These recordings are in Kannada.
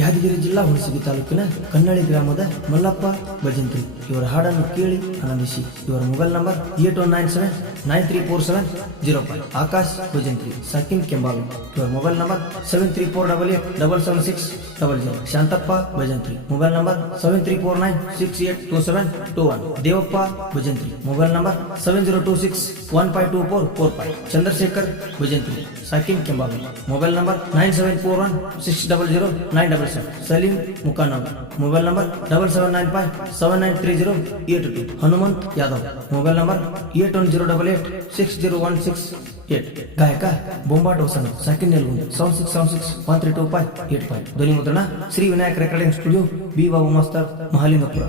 ಯಾದಗಿರಿ ಜಿಲ್ಲಾ ಹುಣಸಗಿ ತಾಲೂಕಿನ ಕನ್ನಳ್ಳಿ ಗ್ರಾಮದ ಮಲ್ಲಪ್ಪ ಭಜಂತ್ರಿ ಇವರ ಹಾಡನ್ನು ಕೇಳಿ ಆನಂದಿಸಿ. ಇವರ ಮೊಬೈಲ್ ನಂಬರ್ 8197934705. ಆಕಾಶ್ ಭಜಂತ್ರಿ, ಸಾಕಿನ್ ಕೆಂಬಾವಿ ಇವರ mobile number 7348777600. Shantappa Bhajantri mobile number 7349682721. Devappa Bhajantri mobile number 7026152445. Chandrashekhar Bhajantri, ಸಾಕಿನ್ Kembavi mobile number 9741600977. Salim Mukhanav mobile number 7795793082. Hanumant Yadav mobile number 8108860168. ಗಾಯಕ ಬೊಂಬಾಟ್ ಹೊಸನ, ಸಾಕಿನ್ ನೆಲಗುಂದಿ 7676132585. ಧ್ವನಿ ಮುದ್ರಣ Shri Vinayaka recording studio, B Babu master, Mahalingapur.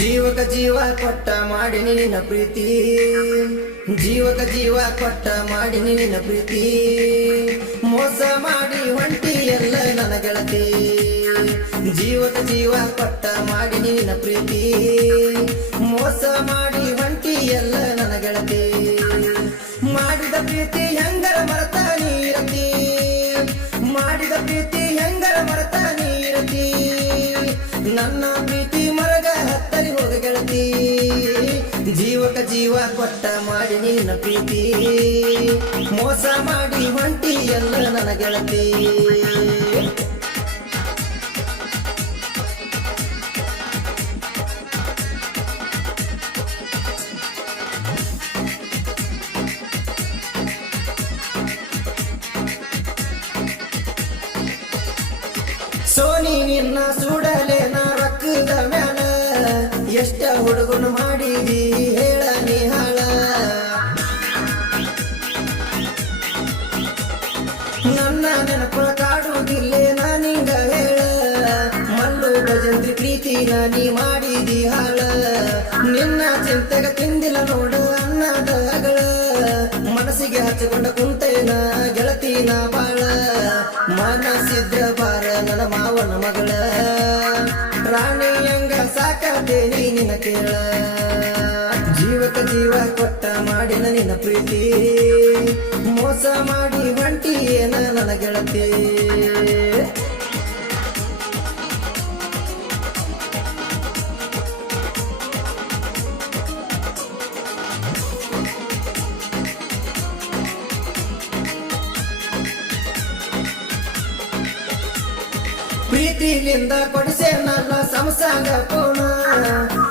ಜೀವಕ ಜೀವ ಕೊಟ್ಟ ಮಾಡಿ ನಿನ್ನ ಪ್ರೀತಿ, ಜೀವಕ ಜೀವ ಕೊಟ್ಟ ಮಾಡಿ ನಿನ್ನ ಪ್ರೀತಿ, ಮೋಸ ಮಾಡಿ ಹೊಂಟಿ ಎಲ್ಲ ನನ್ನ ಗೆಳತಿ. ಜೀವಕ ಜೀವ ಕೊಟ್ಟ ಮಾಡಿ ನಿನ್ನ ಪ್ರೀತಿ, ಮೋಸ ಮಾಡಿ ಹೊಂಟಿ ಎಲ್ಲ ನನ್ನ ಗೆಳತಿ. ಮಾಡಿದ ಪ್ರೀತಿ ಹೆಂಗರ ಮರತ ನೀರತಿ, ಮಾಡಿದ ಪ್ರೀತಿ ಹೆಂಗರ ಮರತ ನೀರತಿ. ನನ್ನ ಪ್ರೀತಿ ಮರಗ ಹತ್ತರಿ ಹೋಗ ಗೆಳತಿ. ಜೀವಕ ಜೀವ ಕೊಟ್ಟ ಮಾಡಿ ನಿನ್ನ ಪ್ರೀತಿ, ಮೋಸ ಮಾಡಿ ಹೊಂಟಿ ಎಲ್ಲ ನನ್ನ ಗೆಳತಿ. ಸೋನಿ ನಿನ್ನ ಸುಡಲೆ ನಾ ರೊಕ್ಕದ ಮ್ಯಾಲ, ಎಷ್ಟ ಹುಡುಗನು ಮಾಡಿದಿ ಹೇಳ ನೀ ಹಾಳ. ನನ್ನ ನೆನಪ ಕಾಡುವುದಿಲ್ಲೇ ನಾನಿಂಗ ಹೇಳ, ಮಲ್ಲು ಭಜಂತ್ರಿ ಪ್ರೀತಿನ ನೀ ಮಾಡಿದಿ ಹಾಳ. ನಿನ್ನ ಚಿಂತೆಗ ತಿಂದಿಲ್ಲ ನೋಡು ಅನ್ನದ ಅಗಳ, ಮನಸ್ಸಿಗೆ ಹಚ್ಚಿಕೊಂಡ ಕುಂತೇನ ಗೆಳತಿನ ಬಾಳ. ಮನಸ್ಸಿದ್ರ ಬಾರ ನನ್ನ ಮಾವನ ಮಗಳ, ರಾಣಿ ಹಂಗ ಸಾಕತೇನಿ ನಿನ್ನ ಕೇಳ. ಜೀವಕ ಜೀವ ಕೊಟ್ಟ ಮಾಡಿನ ನಿನ್ನ ಪ್ರೀತಿ, ಮೋಸ ಮಾಡಿ ಹೊಂಟಿ ಏನ ನನ್ನ ಗೆಳತಿ. ಪ್ರೀತಿಲಿಂದ ಕೊಡಿಸೇನಲ್ಲ ಸಂಸಾಗ ಪೋನ,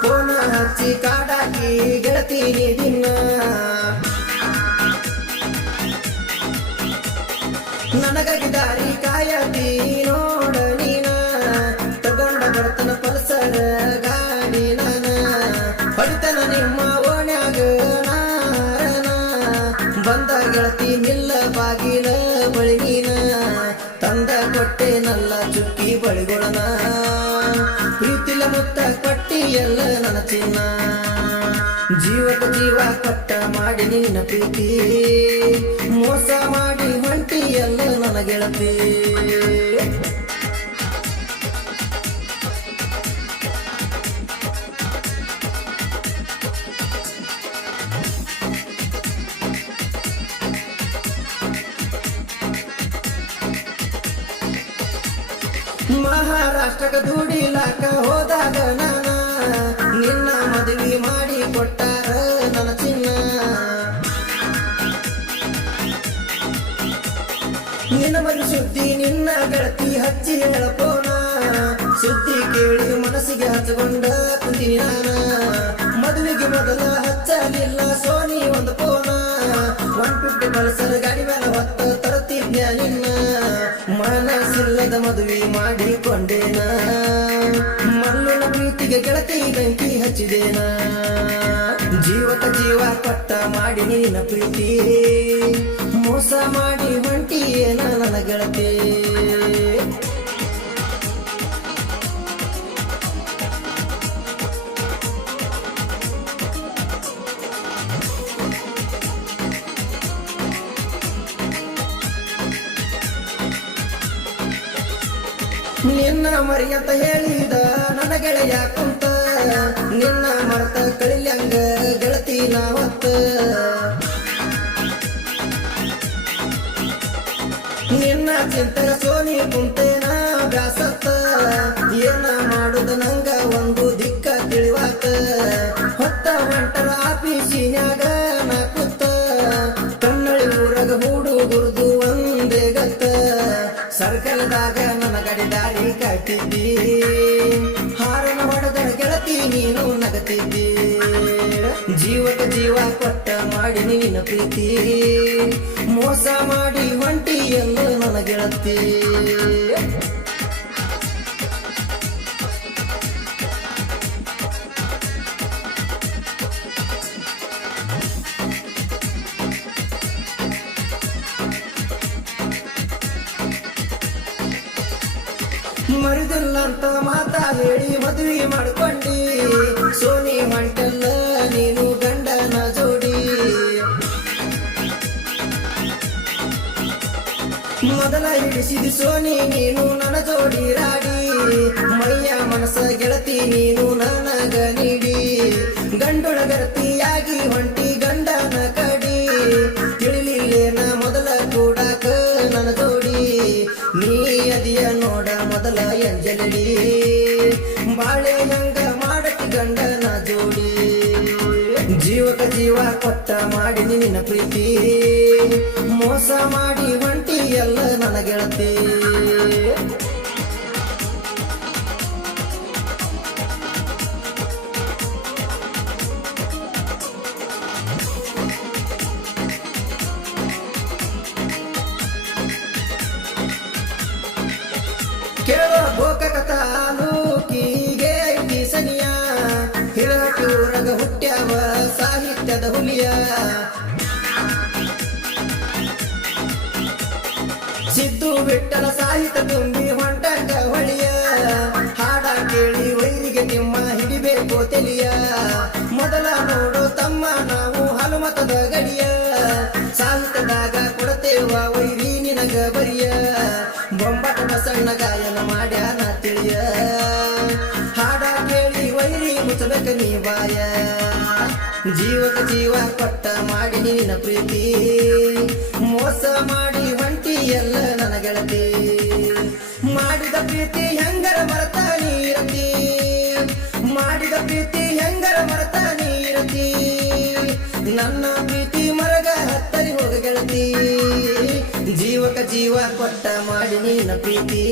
ಪೋನ ಹಚ್ಚಿ ಕಾಡಾಕಿ ಗೆಳತೀನಿ ದಿನ. ನನಗಾಗಿ ದಾರಿ ಕಾಯತಿ ನೋಡ ನೀನ, ತಗೊಂಡ ಬರ್ತನ ಪಲ್ಸರ್ ಗಾಡಿ ನಾನ. ಹೊಡಿತನ ನಿಮ್ಮ ಓಣ್ಯಾಗ ನಾರನ, ಬಂದ ಗೆಳತಿ ನಿಲ್ಲ ಬಾಗಿಲ ಬಳಿ ನೀನ. ತಂದ ಕೊಟ್ಟೆನಲ್ಲ ಚುಕ್ಕಿ ಬಳಿಗೊಳನ, ಪ್ರೀತಿಲ ಮುತ್ತ ಕೊಟ್ಟಿ ಎಲ್ಲ ನನ್ನ ಚಿನ್ನ. ಜೀವಕ ಜೀವ ಕೊಟ್ಟ ಮಾಡಿ ನಿನ್ನ ಪ್ರೀತಿ, ಮೋಸ ಮಾಡಿ ಹೊಂಟಿ ಎಲ್ಲ ನನ್ನ ಗೆಳತಿ. ಮಹಾರಾಷ್ಟ್ರಕ ದುಡಿಲಾಕ ಹೋದಾಗ ನಾನ, ನಿನ್ನ ಮದುವೆ ಮಾಡಿ ಕೊಟ್ಟಾರ ನನ್ನ ಚಿನ್ನ. ನಿನ್ನ ಮರು ಸುದ್ದಿ ನಿನ್ನ ಗೆಳತಿ ಹಚ್ಚಿ ಹೇಳಪೋನ, ಸುದ್ದಿ ಕೇಳಿ ಮನಸ್ಸಿಗೆ ಹಚ್ಚಿಕೊಂಡ ಕುಂತೀನಿ ನಾನ. ಮದುವೆಗೆ ಮೊದಲ ಹಚ್ಚಲಿಲ್ಲ ಸೋನಿ ಒಂದು ಪೋನ, 150 ಪಲ್ಸರ್ ಗಾಡಿ ಮೇಲೆ ಹೊತ್ತ ತರುತ್ತಿದ್ದ ನಿನ್ನ. ಮನಸ್ಸಿಲ್ಲದ ಮದುವೆ ಮಾಡಿಕೊಂಡೇನ, ಮಲ್ಲನ ಪ್ರೀತಿಗೆ ಗೆಳತಿ ಬೆಂಕಿ ಹಚ್ಚಿದೇನ. ಜೀವಕ ಜೀವ ಕೊಟ್ಟ ಮಾಡಿ ನಿನ್ನ ಪ್ರೀತಿ, ಮೋಸ ಮಾಡಿ ಹೊಂಟಿ ಏನ ನನ್ನ ಗೆಳತಿ. ನಿನ್ನ ಮರಿ ಅಂತ ಹೇಳಿದ ನನ್ನ ಗೆಳೆಯ ಕುಂತ ನಿನ್ನ ಮರ್ತ ಕಳಿಲ್ಯಂಗ ಗೆಳತಿ ನಾವತ್ತ ನಿನ್ನ ಚಿಂತಕ ಸೋನಿ ಕುಂತೇನ ಬ್ಯಾಸತ್ತ ಏನ ಮಾಡುದ ನಂಗ ಒಂದು ದಿಕ್ಕ ತಿಳಿವಾತ ಹೊತ್ತ ಹೊಂಟರ ಆಫೀಸಿನ್ಯಾಗ ನಾ ಕೂತ ಕನ್ನಳಿ ಊರಗ ಹುಡುಗುರ್ದು ಒಂದೇ ಗತ್ತ ಸರ್ಕಲ್ದಾಗ ನನ್ನ ಗಡಿ ದಾರಿ ಕಾಯ್ತಿದ್ದಿ ಹಾರನ ಹೊಡೆದ ಗೆಳತಿ ನೀನು ನಗತಿದ್ದಿ ಜೀವಕ್ಕೆ ಜೀವ ಕೊಟ್ಟ ಮಾಡಿ ನಿನ್ನ ಪ್ರೀತಿ ಮೋಸ ಮಾಡಿ ಹೊಂಟಿ ಎಂದು ನನ್ನ ಗೆಳತಿ ಮರಿದಿಲ್ಲ ಅಂತ ಮಾತಾ ಹೇಳಿ ಮದುವೆ ಮಾಡ್ಕೊಂಡಿ ಸೋನಿ ಹೊಂಟಲ್ಲ ನೀನು ಗಂಡನ ಜೋಡಿ ಮೊದಲ ಹಿಡಿಸಿದಿ ಸೋನಿ ನೀನು ನನ್ನ ಜೋಡಿ ರಾಡಿ ಮೈಯ ಮನಸ ಗೆಳತಿ ನೀನು ನನಗ ನೀಡಿ ಗಂಡೊಳಗರತಿಯಾಗಿ ಹೊಂಟಿ ಗಂಡನ ಕಡಿ ತಿಳಿಲಿಲ್ಲೇನ ಮೊದಲ ಕೂಡಾಕ ನನ್ನ ಜೋಡಿ ನೀ ಅದಿಯ ನೋಡ ಮೊದಲ ಎಂಜಲಡಿ ಬಾಳೆ ಹಂಗ ಮಾಡಕ್ಕೆ ಗಂಡನ ಜೋಡಿ ಜೀವಕ ಜೀವ ಕೊಟ್ಟ ಮಾಡಿ ನಿನ್ನ ಪ್ರೀತಿ ಮೋಸ ಮಾಡಿ ಹೊಂಟಿ ಎಲ್ಲ ನನ್ನ ಗೆಳತಿ ಕೇಳೋ ಗೋಕಕ ತಾಲೂಕಿಗೆ ಐತಿ ಸನಿಯ ಹಿರಟೂರಗ ಹುಟ್ಟ್ಯಾವ ಸಾಹಿತ್ಯದ ಹುಲಿಯ ಸಿದ್ದು ಬಿಟ್ಟಲ ಸಾಹಿತ್ಯ ತುಂಬಿ ಹೊಂಟಂಗ ಹೊಳಿಯ ಹಾಡ ಕೇಳಿ ವೈರಿಗೆ ನಿಮ್ಮ ಹಿಡಿಬೇಕು ತೆಲಿಯ ಮೊದಲ ನೋಡು ತಮ್ಮ ನಾವು ಹನುಮತದ ಗಡಿಯ ಸಾಹಿತ್ಯದಾಗ ಕೊಡತೇವ ವೈರಿ ನಿನಗ ಬರಿಯ ಬೊಂಬಾಟ ಸಣ್ಣ ಗಾಯನ ಮಾಡ್ಯಾನ ತಿಳಿಯ ಹಾಡ ಕೇಳಿ ವೈರಿ ಮುಚ್ಚಬೇಕ ನೀ ಬಾಯ ಜೀವಕ ಜೀವ ಕೊಟ್ಟ ಮಾಡಿ ನಿನ್ನ ಪ್ರೀತಿ ಮೋಸ ಮಾಡಿ ಹೊಂಟಿ ಎಲ್ಲ ನನ್ನ ಗೆಳತಿ ಮಾಡಿದ ಪ್ರೀತಿ ಹೆಂಗರ ಮರತ ನೀರತಿ ಮಾಡಿದ ಪ್ರೀತಿ ಹೆಂಗರ ಮರತ ನೀರತಿ ನನ್ನ ಪ್ರೀತಿ ಮರಗ ಹತ್ತರಿ ಹೋಗ ಗೆಳತಿ ಜೀವಕ ಜೀವ ಕೊಟ್ಟ ಮಾಡಿ ನಿನ್ನ ಪ್ರೀತಿ